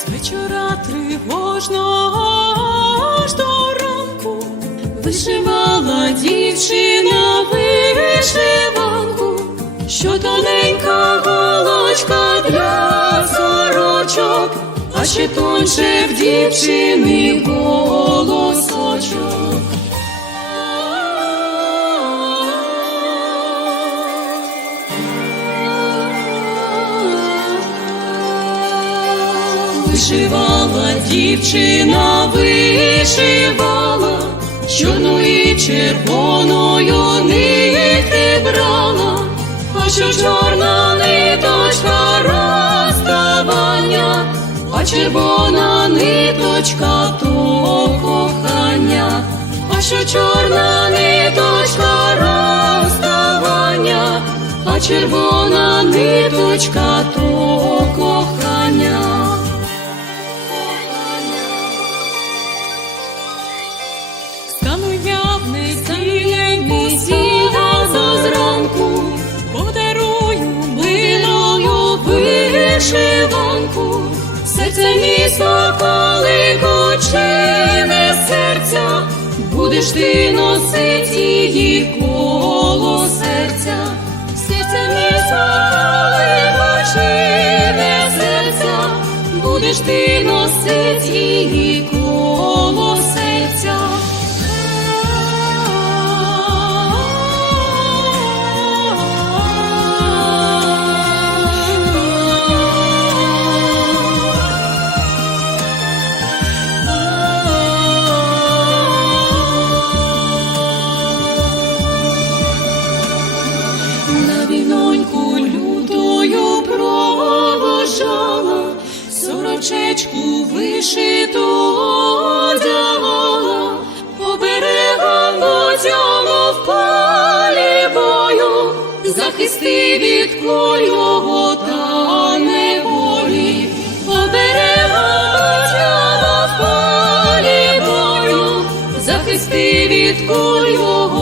З вечора тривожного аж до ранку вишивала дівчина вишиванку, що тоненька голочка для сорочок, а ще тонше в дівчини Вишивала дівчина, вишивала, чорною і червоною нити брала, а що чорна ниточка розставання, а червона ниточка то кохання, а що чорна ниточка розставання, а червона ниточка то кохання. Серце місто коли коликочине серця, будеш ти носить її коло серця, серце місто коли коликочине серця, будеш ти носить її коло сорочечку вишиту одягала, по берегам цьому в полі бою, захисти від колього та неволі, по берегам цьому в полі бою, захисти від колього